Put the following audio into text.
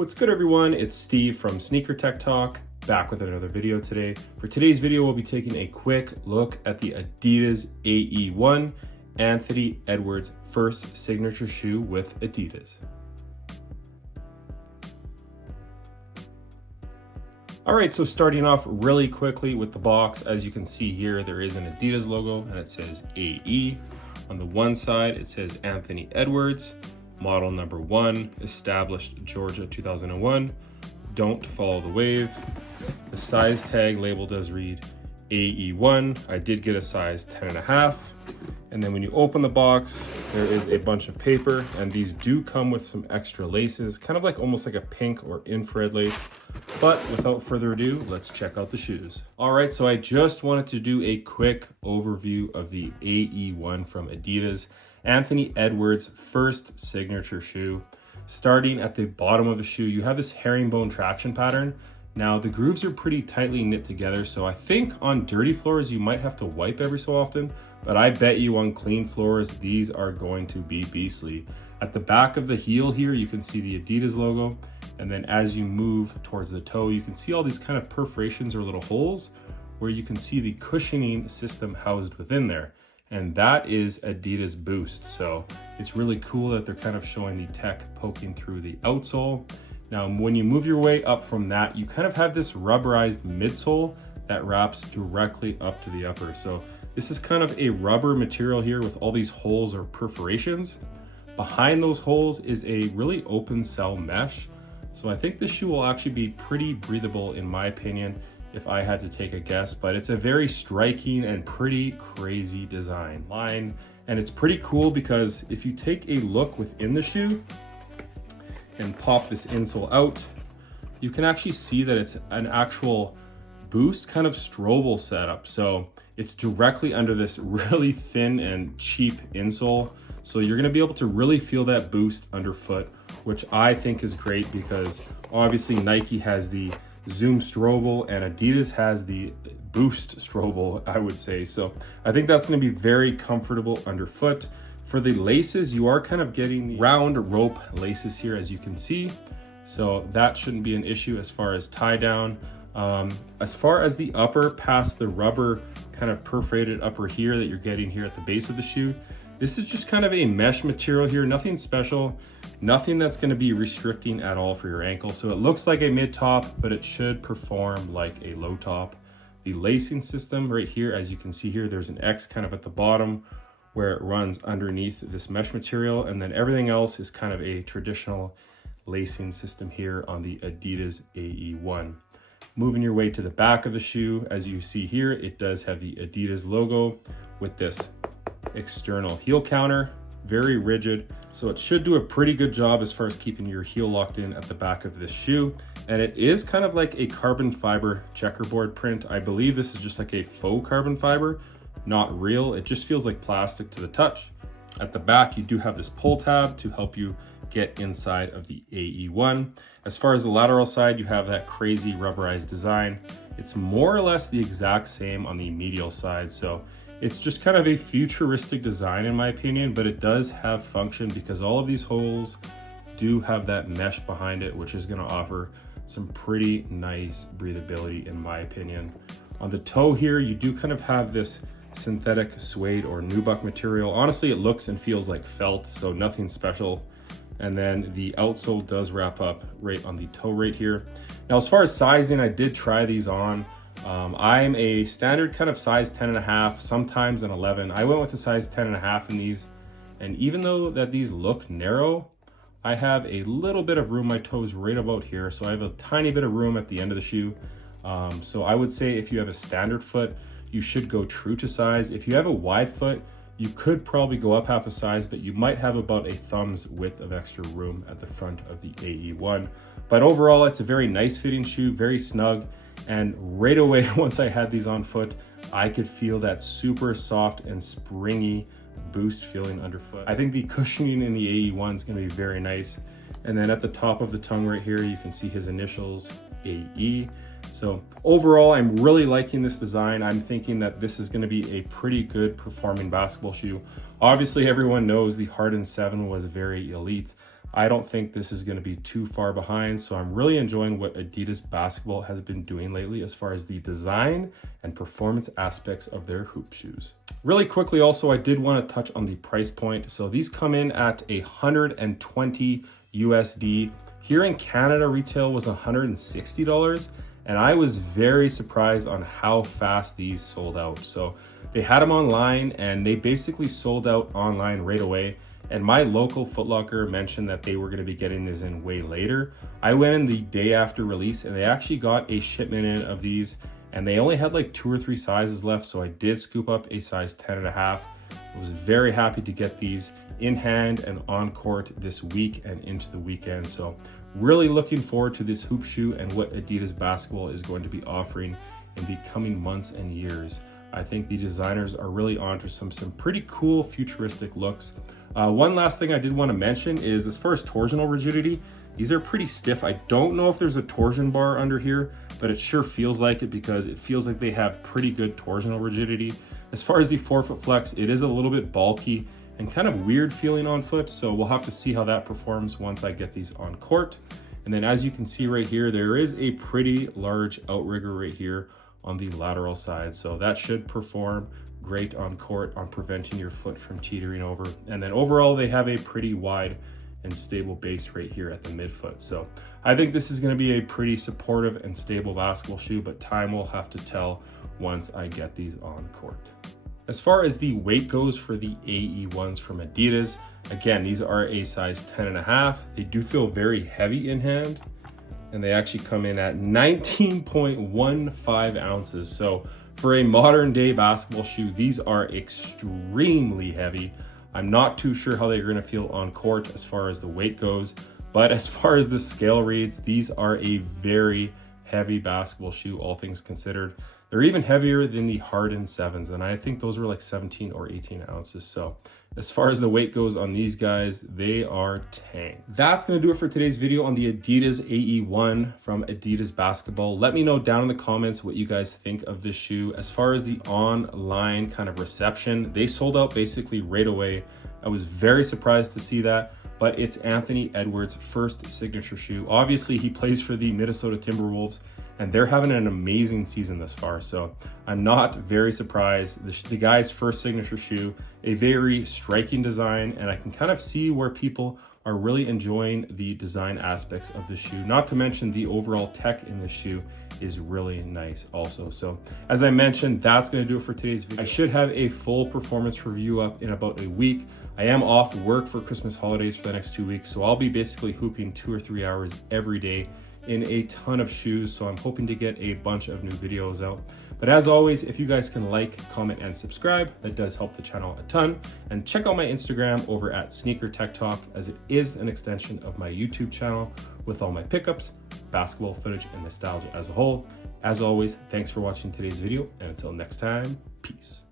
What's good, everyone? It's Steve from SnkrTechTalk, back with another video today. For today's video, we'll be taking a quick look at the Adidas AE1, Anthony Edwards' first signature shoe with Adidas. All right, so starting off really quickly with the box, as you can see here, there is an Adidas logo and it says AE. On the one side, it says Anthony Edwards, model number 1, established Georgia 2001, don't follow the wave. The size tag label does read AE1. I did get a size 10.5. And then when you open the box, there is a bunch of paper, and these do come with some extra laces, kind of like almost like a pink or infrared lace. But without further ado, let's check out the shoes. All right, so I just wanted to do a quick overview of the AE1 from Adidas, Anthony Edwards' first signature shoe. Starting at the bottom of the shoe, you have this herringbone traction pattern. Now the grooves are pretty tightly knit together, so I think on dirty floors you might have to wipe every so often, but I bet you on clean floors these are going to be beastly. At the back of the heel here, you can see the Adidas logo, and then as you move towards the toe, you can see all these kind of perforations or little holes where you can see the cushioning system housed within there. And that is Adidas Boost. So it's really cool that they're kind of showing the tech poking through the outsole. Now, when you move your way up from that, you kind of have this rubberized midsole that wraps directly up to the upper. So this is kind of a rubber material here with all these holes or perforations. Behind those holes is a really open cell mesh. So I think this shoe will actually be pretty breathable in my opinion, if I had to take a guess, but it's a very striking and pretty crazy design line. And it's pretty cool because if you take a look within the shoe and pop this insole out, you can actually see that it's an actual Boost kind of Strobel setup. So it's directly under this really thin and cheap insole. So you're gonna be able to really feel that Boost underfoot, which I think is great because obviously Nike has the Zoom Strobel and Adidas has the Boost Strobel, I would say. So I think that's going to be very comfortable underfoot. For the laces, you are kind of getting the round rope laces here, as you can see. So that shouldn't be an issue as far as tie down. As far as the upper, past the rubber kind of perforated upper here that you're getting here at the base of the shoe, this is just kind of a mesh material here, nothing special, nothing that's going to be restricting at all for your ankle. So it looks like a mid top, but it should perform like a low top. The lacing system right here, as you can see here, there's an X kind of at the bottom where it runs underneath this mesh material. And then everything else is kind of a traditional lacing system here on the Adidas AE1. Moving your way to the back of the shoe, as you see here, it does have the Adidas logo with this external heel counter, very rigid, so it should do a pretty good job as far as keeping your heel locked in at the back of this shoe. And it is kind of like a carbon fiber checkerboard print. I believe this is just like a faux carbon fiber, not real. It just feels like plastic to the touch. At the back, you do have this pull tab to help you get inside of the AE1. As far as the lateral side, you have that crazy rubberized design. It's more or less the exact same on the medial side, so it's just kind of a futuristic design in my opinion, but it does have function because all of these holes do have that mesh behind it, which is going to offer some pretty nice breathability in my opinion. On the toe here, you do kind of have this synthetic suede or nubuck material. Honestly, it looks and feels like felt, so nothing special. And then the outsole does wrap up right on the toe right here. Now, as far as sizing, I did try these on. I'm a standard kind of size 10.5, sometimes an 11. I went with a size 10.5 in these. And even though that these look narrow, I have a little bit of room, my toes right about here. So I have a tiny bit of room at the end of the shoe. So I would say if you have a standard foot, you should go true to size. If you have a wide foot, you could probably go up half a size, but you might have about a thumb's width of extra room at the front of the AE1. But overall, it's a very nice fitting shoe, very snug. And right away, once I had these on foot, I could feel that super soft and springy Boost feeling underfoot. I think the cushioning in the AE1 is going to be very nice. And then at the top of the tongue right here, you can see his initials, AE. So overall, I'm really liking this design. I'm thinking that this is going to be a pretty good performing basketball shoe. Obviously, everyone knows the Harden 7 was very elite. I don't think this is going to be too far behind. So I'm really enjoying what Adidas basketball has been doing lately as far as the design and performance aspects of their hoop shoes. Really quickly also, I did want to touch on the price point. So these come in at $120 USD. Here in Canada, retail was $160. And I was very surprised on how fast these sold out. So they had them online and they basically sold out online right away. And my local Foot Locker mentioned that they were going to be getting this in way later. I went in the day after release and they actually got a shipment in of these and they only had like 2 or 3 sizes left. So I did scoop up a size 10.5. I was very happy to get these in hand and on court this week and into the weekend. So really looking forward to this hoop shoe and what Adidas basketball is going to be offering in the coming months and years. I think the designers are really onto some pretty cool futuristic looks. One last thing I did want to mention is as far as torsional rigidity, these are pretty stiff. I don't know if there's a torsion bar under here, but it sure feels like it because it feels like they have pretty good torsional rigidity. As far as the forefoot flex, it is a little bit bulky and kind of weird feeling on foot. So we'll have to see how that performs once I get these on court. And then as you can see right here, there is a pretty large outrigger right here on the lateral side. So that should perform great on court on preventing your foot from teetering over. And then overall, they have a pretty wide and stable base right here at the midfoot. So I think this is going to be a pretty supportive and stable basketball shoe, but time will have to tell once I get these on court. As far as the weight goes for the AE1s from Adidas, again, these are a size 10.5. They do feel very heavy in hand, and they actually come in at 19.15 ounces. So for a modern day basketball shoe, these are extremely heavy. I'm not too sure how they're gonna feel on court as far as the weight goes, but as far as the scale reads, these are a very heavy basketball shoe, all things considered. They're even heavier than the Harden 7s, and I think those were like 17 or 18 ounces. So as far as the weight goes on these guys, they are tanks. That's gonna do it for today's video on the Adidas AE1 from Adidas Basketball. Let me know down in the comments what you guys think of this shoe. As far as the online kind of reception, they sold out basically right away. I was very surprised to see that, but it's Anthony Edwards' first signature shoe. Obviously, he plays for the Minnesota Timberwolves, and they're having an amazing season thus far. So I'm not very surprised. The guy's first signature shoe, a very striking design, and I can kind of see where people are really enjoying the design aspects of the shoe. Not to mention the overall tech in the shoe is really nice also. So as I mentioned, that's gonna do it for today's video. I should have a full performance review up in about a week. I am off work for Christmas holidays for the next 2 weeks, so I'll be basically hooping 2 or 3 hours every day in a ton of shoes. So I'm hoping to get a bunch of new videos out. But as always, if you guys can like, comment, and subscribe, that does help the channel a ton. And check out my Instagram over at SnkrTechTalk, as it is an extension of my YouTube channel with all my pickups, basketball footage, and nostalgia as a whole. As always, thanks for watching today's video, and until next time, peace.